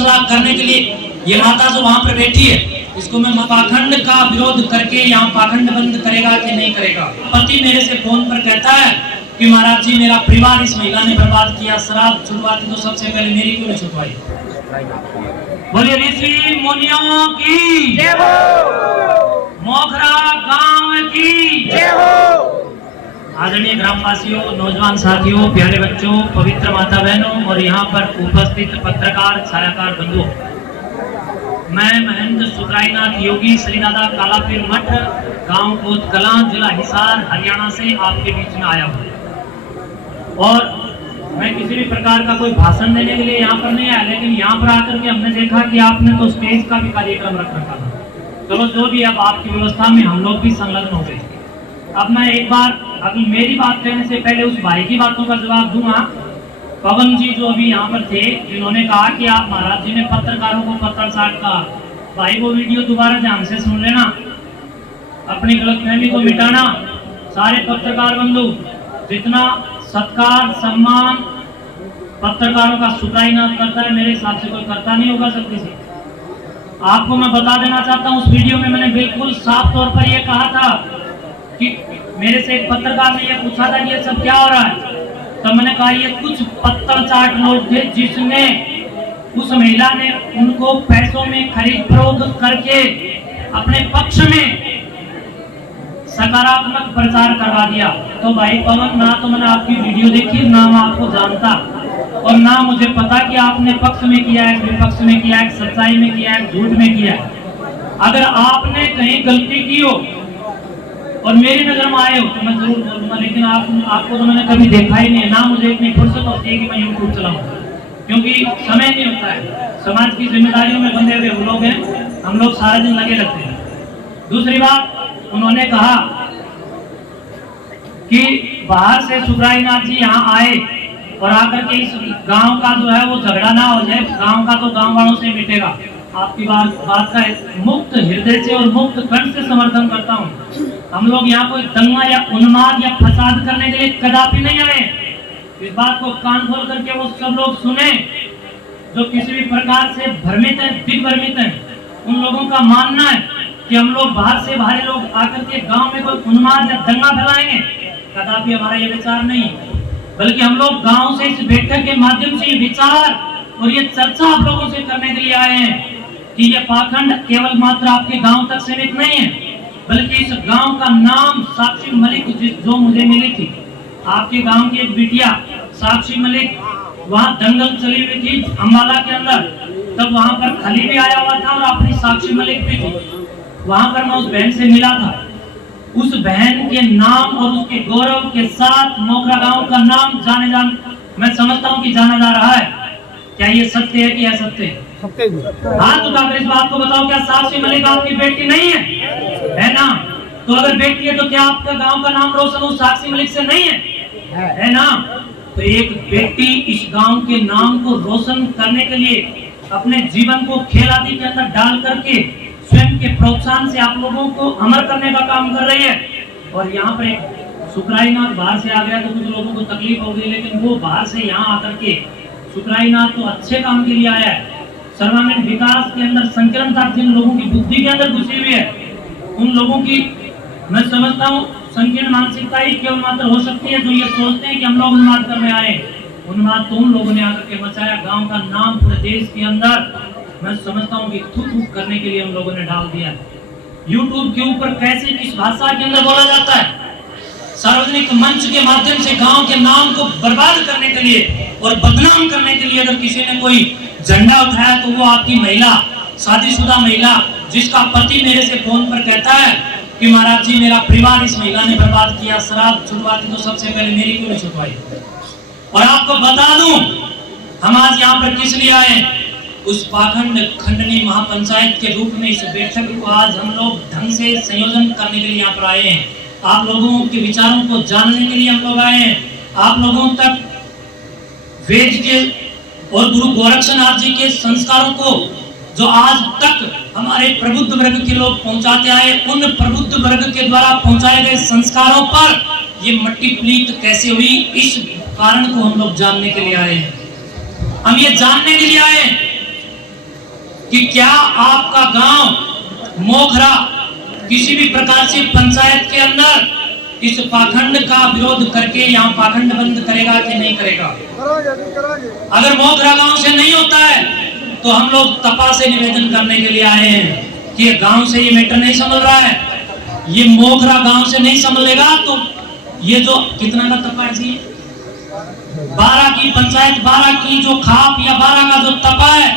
मंचला करने के लिए ये माता जो वहां पर बैठी है, इसको मैं पाखंड का विरोध करके यहाँ पाखंड बंद करेगा कि नहीं करेगा। पति मेरे से फोन पर कहता है कि महाराज जी मेरा परिवार इस महिला ने बर्बाद किया, शराब छुड़वाती तो सबसे पहले मेरी क्यों नहीं छुड़वाई। बोलिए ऋषि मुनियों की जय हो, मोखरा गांव की जय हो। आदरणीय ग्रामवासियों, नौजवान साथियों, प्यारे बच्चों, पवित्र माता बहनों और यहाँ पर उपस्थित पत्रकार छायाकार बंधुओं, मैं महेंद्र सुखरायनाथ योगी श्री दादा कालापीर मठ, गांव कोत कलां, जिला हिसार, हरियाणा से आपके बीच में आया हूँ। और मैं किसी भी प्रकार का कोई भाषण देने के लिए यहाँ पर नहीं आया, लेकिन यहाँ पर आकर के हमने देखा कि आपने तो स्टेज का भी कार्यक्रम रख रखा था। चलो जो भी, अब आपकी व्यवस्था में हम लोग भी संलग्न हो गए। अब मैं एक बार अभी मेरी बात कहने से पहले उस भाई की बातों का जवाब दूंगा। पवन जी जो अभी यहाँ पर थे, जिन्होंने कहा कि आप महाराज जी ने पत्रकारों को पत्रसाट कहा, भाई वो वीडियो दोबारा ध्यान से सुन लेना, अपनी गलतफहमी को मिटाना। सारे पत्रकार बंधु, जितना सत्कार सम्मान पत्रकारों का सुखरायनाथ करता है, मेरे हिसाब से कोई करता नहीं होगा सकती से। आपको मैं बता देना चाहता हूँ, उस वीडियो में मैंने बिल्कुल साफ तौर पर यह कहा था कि मेरे से एक पत्रकार ने यह पूछा था कि ये सब क्या हो रहा है, तो मैंने कहा ये कुछ पत्रचाट लोग थे जिसने उस महिला ने उनको पैसों में खरीद फरोख्त करके अपने पक्ष में सकारात्मक प्रचार करवा दिया। तो भाई पवन, ना तो मैंने आपकी वीडियो देखी, ना मैं आपको जानता, और ना मुझे पता कि आपने पक्ष में किया है, विपक्ष में किया है, सच्चाई में किया है, झूठ में किया है। अगर आपने कहीं गलती की हो और मेरी नजर में आए हो तो मैं जरूर बोलूंगा, लेकिन आपको तो मैंने कभी देखा ही नहीं है, ना मुझे इतनी फुर्सत होती है कि मैं यूट्यूब चलाऊं, क्योंकि समय नहीं होता है। समाज की जिम्मेदारियों में बंधे हुए लोग हैं, हम लोग सारा दिन लगे रहते हैं। दूसरी बात, उन्होंने कहा कि बाहर से सुखरायनाथ जी यहाँ आए और आकर के इस गांव का जो है वो झगड़ा ना हो जाए, गांव का तो गांव वालों से मिटेगा। आपकी बात का मुक्त हृदय से और मुक्त कंठ से समर्थन करता हूँ। हम लोग यहाँ कोई दंगा या उन्माद या फसाद करने के लिए कदापि नहीं आए। इस बात को कान खोल करके वो सब लोग सुने जो किसी भी प्रकार से भ्रमित है, दिग्भ्रमित है। उन लोगों का मानना है कि हम लोग बाहर से बाहरी लोग आकर के गांव में कोई उन्माद या दंगा फैलाएंगे, कदापि हमारा ये विचार नहीं, बल्कि हम लोग गांव से इस बैठक के माध्यम से विचार और ये चर्चा आप लोगों से करने के लिए आए हैं कि ये पाखंड केवल मात्र आपके गांव तक सीमित नहीं है, बल्कि इस गांव का नाम साक्षी मलिक जो मुझे मिली थी, आपके गांव की एक बिटिया साक्षी मलिक, वहाँ दंगल चली हुई थी अम्बाला के अंदर, तब वहाँ पर खली भी आया हुआ था और अपनी साक्षी मलिक भी थी। वहाँ पर मैं उस बहन से मिला था। उस बहन के नाम और उसके गौरव के साथ मोखरा गांव का नाम मैं समझता हूँ कि जाना जा रहा है। क्या ये सत्य है कि असत्य है? हाँ, तो अगर इस बात को बताओ, क्या साक्षी मलिक आपकी बेटी नहीं है ना? तो अगर बेटी है तो क्या आपका गांव का नाम रोशन उस साक्षी मलिक से नहीं है ना? तो एक बेटी इस गांव के नाम को रोशन करने के लिए अपने जीवन को खेल आदि के अंदर डाल करके स्वयं के प्रोत्साहन से आप लोगों को अमर करने का काम कर रही है। और यहाँ पर एक सुखरायनाथ बाहर से आ गया तो कुछ लोगों को तकलीफ हो गई, लेकिन वो बाहर से यहाँ आकर के सुखरायनाथ तो अच्छे काम के लिए आया है। सर्वांगीण विकास के अंदर संकीर्णता जिन लोगों की बुद्धि के अंदर घुसी हुई है, उन लोगों की मैं समझता हूँ संकीर्ण मानसिकता ही केवल मात्र हो सकती है जो ये सोचते हैं कि हम लोग उन्माद करने आए। उन्माद तो उन लोगों ने आकर के मचाया, गांव का नाम पूरे देश के अंदर मैं समझता हूँ कि थू करने के लिए हम लोगों ने डाल दिया। यूट्यूब के ऊपर कैसे किस भाषा के अंदर बोला जाता है, सार्वजनिक मंच के माध्यम से गांव के नाम को बर्बाद करने के लिए और बदनाम करने के लिए अगर किसी ने कोई झंडा उठाया तो वो आपकी महिला, शादीशुदा महिला, जिसका पति मेरे से फोन पर कहता है कि महाराज जी मेरा परिवार इस महिला ने बर्बाद किया, शराब छुड़वाती तो सबसे पहले मेरी क्यों नहीं छुड़वाई। और आपको बता दूं, हम आज यहाँ पर किस लिए आए? उस पाखंड खंडनी महापंचायत के रूप में इस बैठक को आज हम लोग ढंग से संयोजन करने के लिए यहाँ पर आए हैं। आप लोगों के विचारों को जानने के लिए हम लोग आए हैं। आप लोगों तक वेद के और गुरु गोरक्षनाथ जी के संस्कारों को जो आज तक हमारे प्रबुद्ध वर्ग के लोग पहुंचाते आए, उन प्रबुद्ध वर्ग के द्वारा पहुंचाए गए संस्कारों पर ये मट्टी प्लीत कैसे हुई, इस कारण को हम लोग जानने के लिए आए हैं। हम ये जानने के लिए आए कि क्या आपका गांव मोखरा किसी भी प्रकार से पंचायत के अंदर इस पाखंड का विरोध करके यहाँ पाखंड बंद करेगा कि नहीं करेगा? अगर मोखरा गांव से नहीं होता है तो हम लोग तपा से निवेदन करने के लिए आए हैं कि गांव से ये मैटर नहीं संभल रहा है, ये मोखरा गांव से नहीं संभलेगा तो ये जो कितना का तपा है जी, 12 की पंचायत, 12 की जो खाप या 12 का जो तपा है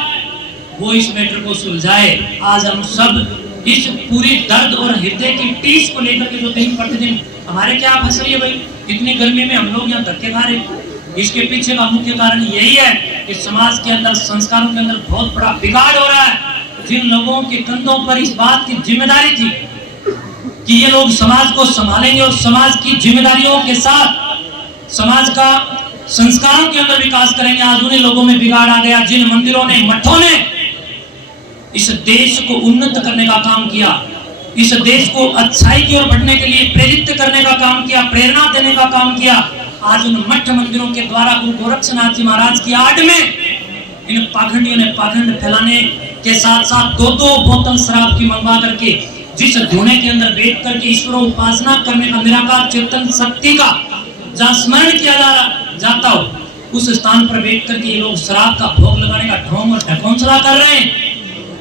वो इस मैटर को सुलझाए। आज हम सब इस पूरी दर्द और हृदय की टीस को लेकर के जो दिन प्रतिदिन हमारे क्या फंस रही है भाई, इतनी गर्मी में हम लोग यहाँ धक्के खा रहे हैं। इसके पीछे का मुख्य कारण यही है कि समाज के अंदर, संस्कारों के अंदर बहुत बड़ा बिगाड़ हो रहा है। जिन लोगों के कंधों पर इस बात की जिम्मेदारी थी कि ये लोग समाज को संभालेंगे और समाज की जिम्मेदारियों के साथ समाज का संस्कारों के अंदर विकास करेंगे, आज उन्हीं लोगों में बिगाड़ आ गया। जिन मंदिरों ने, मठों ने इस देश को उन्नत करने का काम किया, इस देश को अच्छाई की ओर बढ़ने के लिए प्रेरित करने का काम किया, प्रेरणा देने का काम किया, आज उन मठ मंदिरों के द्वारा गुरु गोरक्षनाथ जी महाराज की आड़ में इन पाखंडियों ने पाखंड फैलाने के साथ साथ 2-2 बोतल शराब की मंगवा करके जिस धुने के अंदर बैठ करके ईश्वर उपासना करने का, निराकार चेतन शक्ति का जहाँ स्मरण किया जाता हो, उस स्थान पर बैठ करके ये लोग शराब का भोग लगाने का ढोंग और ढकोंसला कर रहे हैं।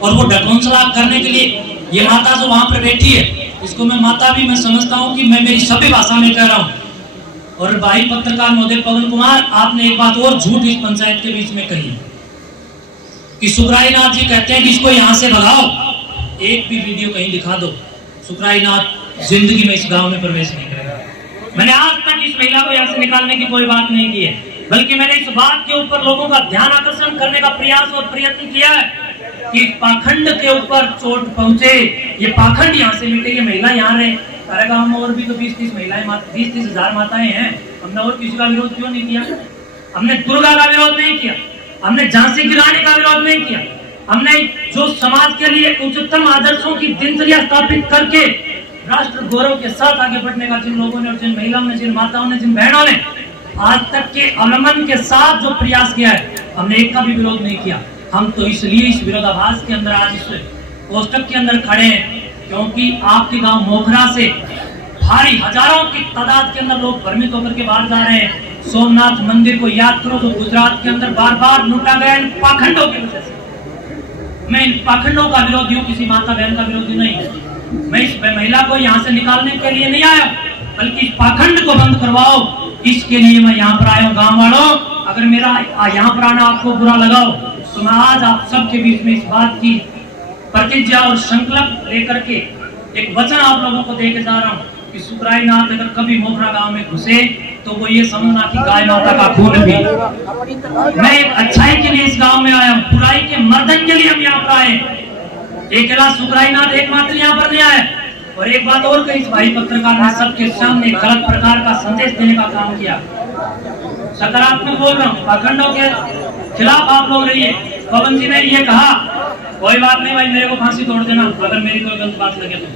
और वो ढकोंसला करने के लिए ये माता जो वहां पर बैठी है, इसको मैं माता भी मैं समझता हूँ कि मैं मेरी सभी भाषा में कह रहा हूँ। और भाई पत्रकार महोदय पवन कुमार, आपने एक बात और झूठ इस पंचायत के बीच में कही कि सुखराई नाथ जी कहते हैं कि इसको यहाँ से भगाओ। एक भी वीडियो कहीं दिखा दो, सुखराई नाथ जिंदगी में इस गांव में प्रवेश नहीं करेगा। मैंने आज तक इस महिला को यहाँ से निकालने की कोई बात नहीं की है, बल्कि मैंने इस बात के ऊपर लोगों का ध्यान आकर्षण करने का प्रयास और प्रयत्न किया है कि पाखंड के ऊपर चोट पहुंचे, ये पाखंड यहाँ से मिटे, ये महिला यहाँ रहे। सारे गांव में और भी तो 20-30 महिलाएं, 20-30 हजार माताएं हैं। हमने और किसी का विरोध क्यों नहीं किया? हमने दुर्गा का विरोध नहीं किया, हमने झांसी की रानी का विरोध नहीं किया, हमने जो समाज के लिए उच्चतम आदर्शों की दिनचर्या स्थापित करके राष्ट्र गौरव के साथ आगे बढ़ने का जिन लोगों ने और जिन महिलाओं ने, जिन माताओं ने, जिन बहनों ने आज तक के अवलंबन के साथ जो प्रयास किया है, हमने एक का भी विरोध नहीं किया। हम तो इसलिए इस विरोधाभास के अंदर आज इस पोस्टक के अंदर खड़े हैं क्योंकि आपके गांव मोखरा से भारी हजारों की तादाद के अंदर लोग भ्रमित होकर के बाहर जा रहे हैं। सोमनाथ मंदिर को याद करो जो गुजरात के अंदर बार बार लूटा गया इन पाखंडों की वजह से। मैं इन पाखंडों का विरोधी हूँ, किसी माता बहन का विरोधी नहीं। मैं इस महिला को यहाँ से निकालने के लिए नहीं आया, बल्कि इस पाखंड को बंद करवाओ, इसके लिए मैं यहाँ पर आया हूँ। गाँव वालों, अगर मेरा यहाँ पर आना आपको बुरा लगाओ तो मैं आज आप सबके बीच में इस बात की प्रतिज्ञा और संकल्प लेकर के एक वचन आप लोगों को दे के जा रहा हूँ कि सुखराई नाथ अगर कभी मोखरा गांव में घुसे तो वो ये समझना कि गाय माता का खून भी। मैं एक अच्छाई के लिए इस गांव में आया हूँ, बुराई के मर्दन के लिए हम यहाँ पर आए। अकेला सुखराई नाथ एकमात्र यहाँ पर नहीं आया। और एक बात और कही, इस भाई पत्रकार ने सबके सामने गलत प्रकार का संदेश देने का काम किया। सकारात्मक बोल रहा हूँ, पाखंडों के खिलाफ आप लोग रहिए। पवन जी ने ये कहा, कोई बात नहीं भाई, मेरे को फांसी तोड़ देना अगर मेरी कोई गलत बात लगे तो।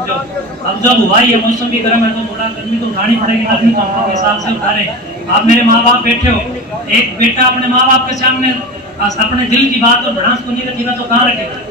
अब जब हुआ ये मौसम भी गर्म है तो थोड़ा गर्मी तो उठानी पड़ेगी, आदमी तो हम हिसाब से उठा रहे। आप मेरे माँ बाप बैठे हो, एक बेटा अपने माँ बाप के सामने अपने दिल की बात और भड़ास को नहीं रखेगा तो कहाँ रखेगा?